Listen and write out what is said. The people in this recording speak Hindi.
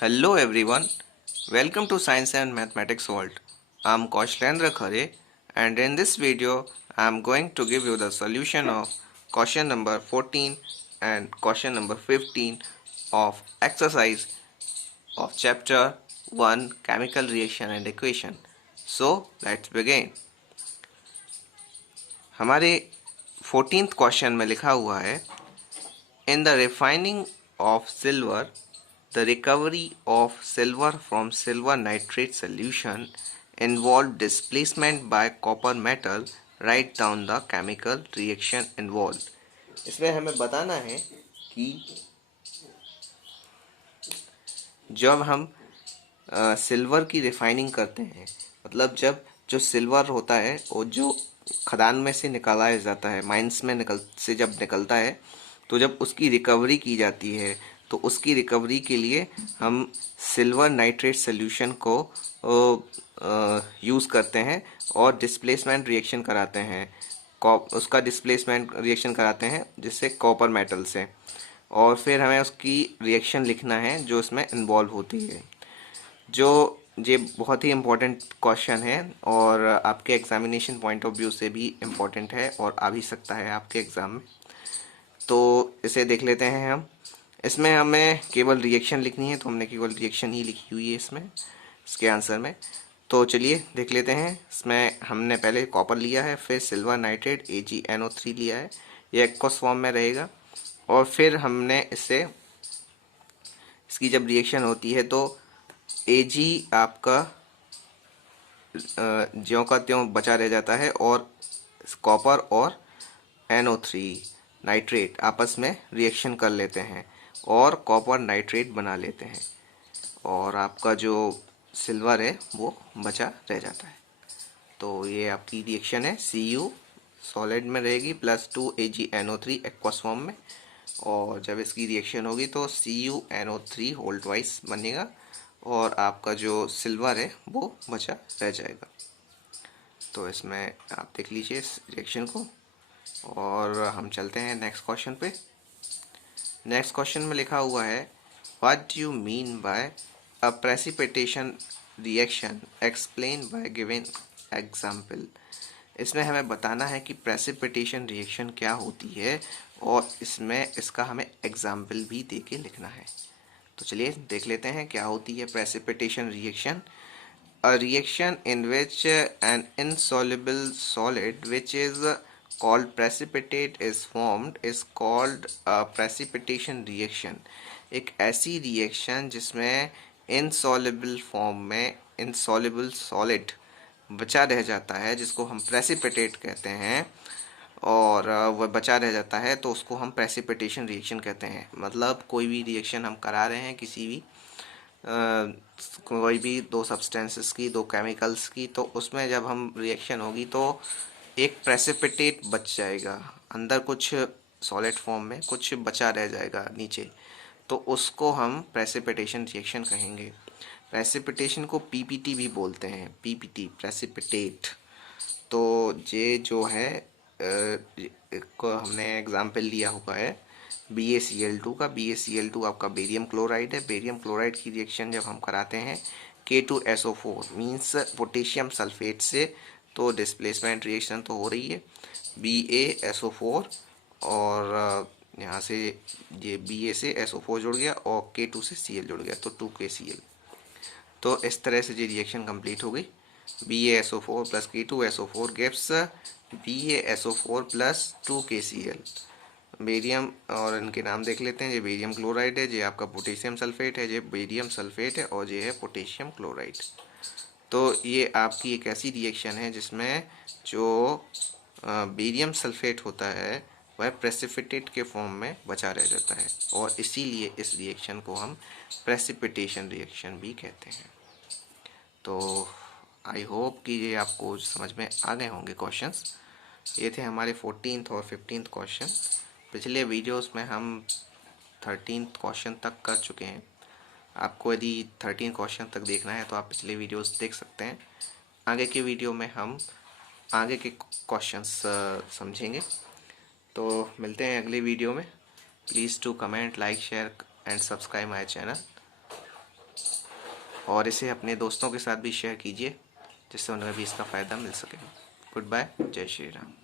Hello everyone, welcome to Science and Mathematics World. I'm Kaushlendra Khare and in this video I'm going to give you the solution of question number 14 and question number 15 of exercise of chapter 1 Chemical Reaction and Equation. So let's begin. हमारे 14th क्वेश्चन में लिखा हुआ है in the refining of silver the recovery of silver from silver nitrate solution involved displacement by copper metal. Write down the chemical reaction involved. इसमें हमें बताना है कि जब हम सिल्वर की रिफाइनिंग करते हैं, मतलब जब जो सिल्वर होता है वो जो खदान में से निकाला जाता है, माइंस में जब निकलता है, तो जब उसकी रिकवरी की जाती है तो उसकी रिकवरी के लिए हम सिल्वर नाइट्रेट सॉल्यूशन को यूज़ करते हैं और डिस्प्लेसमेंट रिएक्शन कराते हैं, उसका डिस्प्लेसमेंट रिएक्शन कराते हैं जिससे कॉपर मेटल से, और फिर हमें उसकी रिएक्शन लिखना है जो इसमें इन्वॉल्व होती है। जो ये बहुत ही इम्पोर्टेंट क्वेश्चन है और आपके एग्जामिनेशन पॉइंट ऑफ व्यू से भी इम्पोर्टेंट है और आ भी सकता है आपके एग्ज़ाम में। तो इसे देख लेते हैं हम। इसमें हमें केवल रिएक्शन लिखनी है, तो हमने केवल रिएक्शन ही लिखी हुई है इसमें, इसके आंसर में। तो चलिए देख लेते हैं। इसमें हमने पहले कॉपर लिया है, फिर सिल्वर नाइट्रेट AgNO3 लिया है, ये एक्वस फॉर्म में रहेगा, और फिर हमने इसकी जब रिएक्शन होती है तो Ag आपका ज्यों का त्यों बचा रह जाता है और कॉपर और NO3 नाइट्रेट आपस में रिएक्शन कर लेते हैं और कॉपर नाइट्रेट बना लेते हैं, और आपका जो सिल्वर है वो बचा रह जाता है। तो ये आपकी रिएक्शन है, Cu सॉलिड में रहेगी +2 AgNO3 एक्वस फॉर्म में, और जब इसकी रिएक्शन होगी तो CuNO3 होल ट्वाइस बनेगा और आपका जो सिल्वर है वो बचा रह जाएगा। तो इसमें आप देख लीजिए इस रिएक्शन को, और हम चलते हैं नेक्स्ट क्वेश्चन पे। नेक्स्ट क्वेश्चन में लिखा हुआ है what do you mean by a precipitation reaction, explain by given example. इसमें हमें बताना है कि प्रेसिपिटेशन रिएक्शन क्या होती है और इसमें इसका हमें एग्जाम्पल भी दे के लिखना है। तो चलिए देख लेते हैं क्या होती है precipitation reaction. A reaction in which an insoluble solid which is called precipitate is formed is called a precipitation reaction। एक ऐसी रिएक्शन जिसमें insoluble फॉर्म में insoluble solid बचा रह जाता है जिसको हम प्रेसिपिटेट कहते हैं, और वह बचा रह जाता है तो उसको हम प्रेसिपिटेशन रिएक्शन कहते हैं। मतलब कोई भी रिएक्शन हम करा रहे हैं किसी भी कोई भी दो सब्सटेंसेस की, दो केमिकल्स की, तो उसमें जब हम रिएक्शन होगी तो एक प्रेसिपिटेट बच जाएगा, अंदर कुछ सॉलिड फॉर्म में कुछ बचा रह जाएगा नीचे, तो उसको हम प्रेसिपिटेशन रिएक्शन कहेंगे। प्रेसिपिटेशन को पीपीटी भी बोलते हैं, पीपीटी प्रेसिपिटेट। तो ये जो है को हमने एग्जाम्पल लिया हुआ है BaCl2 का। BaCl2 आपका बेरियम क्लोराइड है। बेरियम क्लोराइड की रिएक्शन जब हम कराते हैं K2SO4 मीन्स पोटेशियम सल्फेट से, तो डिस्प्लेसमेंट रिएक्शन तो हो रही है BaSO4, और यहाँ से ये Ba से SO4 जुड़ गया और K2 से Cl जुड़ गया तो 2KCl। तो इस तरह से ये रिएक्शन कंप्लीट हो गई। BaSO4 + K2SO4 gives BaSO4 + 2KCl। Barium, और इनके नाम देख लेते हैं। ये बेरियम क्लोराइड है, ये आपका पोटेशियम सल्फेट है, ये बेरियम सल्फेट है, और ये है पोटेशियम क्लोराइड। तो ये आपकी एक ऐसी रिएक्शन है जिसमें जो बेरियम सल्फेट होता है वह प्रेसिपिटेट के फॉर्म में बचा रह जाता है, और इसीलिए इस रिएक्शन को हम प्रेसिपिटेशन रिएक्शन भी कहते हैं। तो आई होप कि ये आपको समझ में आ गए होंगे क्वेश्चंस। ये थे हमारे 14th और 15th क्वेश्चन। पिछले वीडियोस में हम 13th क्वेश्चन तक कर चुके हैं। आपको यदि 13 क्वेश्चन तक देखना है तो आप पिछले वीडियोस देख सकते हैं। आगे के वीडियो में हम आगे के क्वेश्चंस समझेंगे। तो मिलते हैं अगले वीडियो में। Please to comment, like, share and subscribe my channel. और इसे अपने दोस्तों के साथ भी शेयर कीजिए, जिससे उन्हें भी इसका फ़ायदा मिल सके। गुड बाय, जय श्री राम।